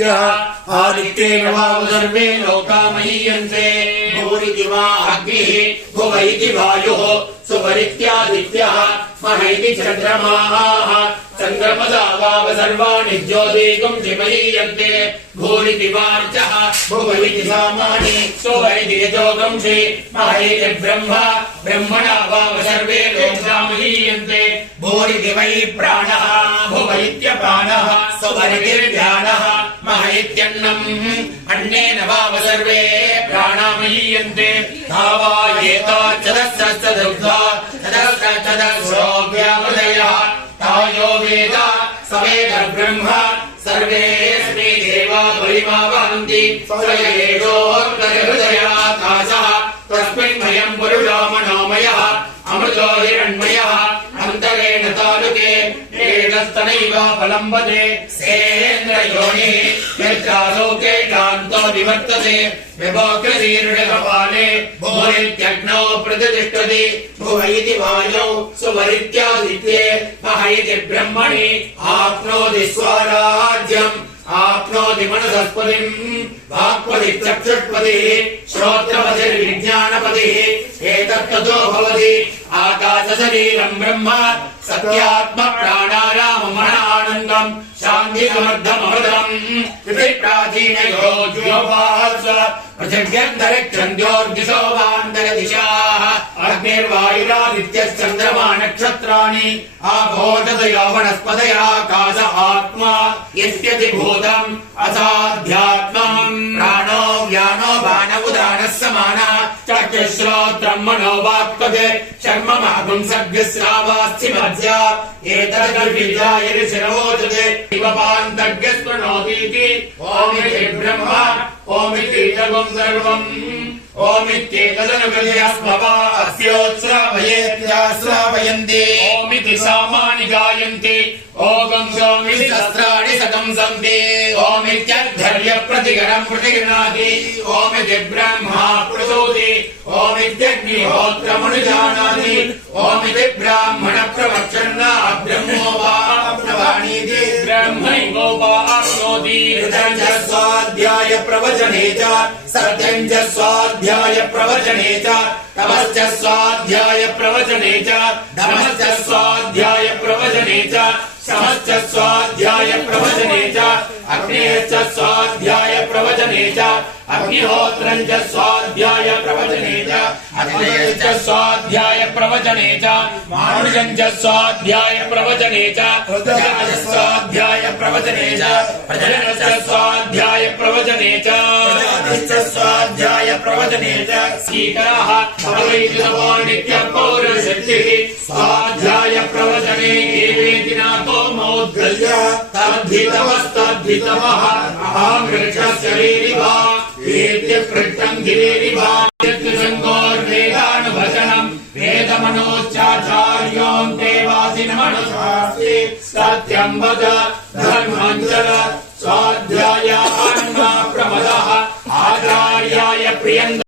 आदित्येन वाव सर्वे लोका महीयन्ते भूरिति वा अग्निः भुव इति वायुः सुवरित्यादित्यः महैति चन्द्रमाः चन्द्रमसा वाव सर्वाणि ज्योतिगुंसि महीयन्ते भूरिति वार्चः भुव इति सामानि सुवरिति यजोगुंसि महैति ब्रह्म ब्रह्मणा वाव सर्वे लोका महीयन्ते भूरिति वै प्राणः भुव इत्यपानः सुवरितिर्व्यानः महैत्यन्नम् अन्नेन वाव सर्वे प्राणा महीयन्ते धावा एता चदस्रश्चदुग्धा चदस्रश्चदस्रोऽव्यामदयः तायो वेद स वेद ब्रह्म सर्वेऽस्मै देवा बलिमा वहन्ति स्वयेजोऽन्तर्हृदयाकाशः तस्मिन्मयम् पुरुषो मनोमयः अमृतो हिरण्मयः अन्तरेण तालुके एतस्तनैव फलम्बते सेन्द्रयोनिः यत्रालोके कान्तो निवर्तते विभोक्यशीर्षकपाले भूरित्यग्नौ प्रतिष्ठति भुव इति वायौ सुवरित्यादित्ये मह इति ब्रह्मणि आप्नोति स्वराज्यम् आप्नोति मनसस्पतिम् वाक्पतिः चक्षुष्पतिः श्रोत्रपतिर्विज्ञानपतिः एतत्ततो भवति आकाशशरीरम् ब्रह्म सत्यात्म प्राणायाममनानन्दम् शान्तिसमर्थममृतम् इति प्राचीनयो ज्योपास पृथिव्यन्तरिक्षन्द्योर्दिशो वान्तरदिशाः अग्निर्वायुरादित्यश्चन्द्रमा नक्षत्राणि आभोजतयो वनस्पतयः आकाश आत्मा यस्यति भूतम् असाध्यात्मम् प्राणो व्यानो बाण उदानः समानः चक्षुश्रोत्रम् मनो वाक्पदे शर्ममागुम् सद्यस्रावास्थिमध्या एतद्विजायरिशिरोचते इवपान्तज्ञस्पृणोतीति ओमिति ब्रह्म ओमिति जगम् सर्वम् ओमित्येतदनुगृह्यस्मवा अस्योत्स्रावयेत्याश्रावयन्ति ओमिति सामानि गायन्ति ओगं सोमिति सहस्राणि शतं सन्ति ओमित्यद्धर्य प्रतिगणं प्रतिगृह्णाति ओमिति ब्रह्मा प्रसूति ओमित्यग्निहोत्रमनुजानाति ओमिति ब्राह्मण प्रवक्षन्ना ब्रह्मोपाप्नवाणीति ब्रह्मैवोपाप्नोति ऋतं च स्वाध्याय प्रवचने च सत्यं च स्वाध्याय प्रवचने च तपश्च स्वाध्याय प्रवचने च धर्मश्च स्वाध्याय प्रवचने च समश्च स्वाध्याय प्रवचने च अग्नेश्च स्वाध्याय प्रवचने च अग्निहोत्रं च स्वाध्याय प्रवचने च अग्नेश्च स्वाध्याय प्रवचने च मानुषं च स्वाध्याय प्रवचने च स्वाध्याय प्रवचने च प्रजनश्च स्वाध्याय प्रवचने च स्वाध्याय प्रवचने च सीकरः नित्यपौरशक्तिः स्वाध्याय प्रवचने एवेति नातो मौद्गल्य तद्धितमस्तद्धितमः अहमृक्षशरीरिवा वेद्य पृष्ठं गिरिरिवा यत्सङ्गोर्वेदानुभजनं वेदमनोच्चाचार्योऽन्ते वासिनमनुशास्ति सत्यं वद धर्मं चर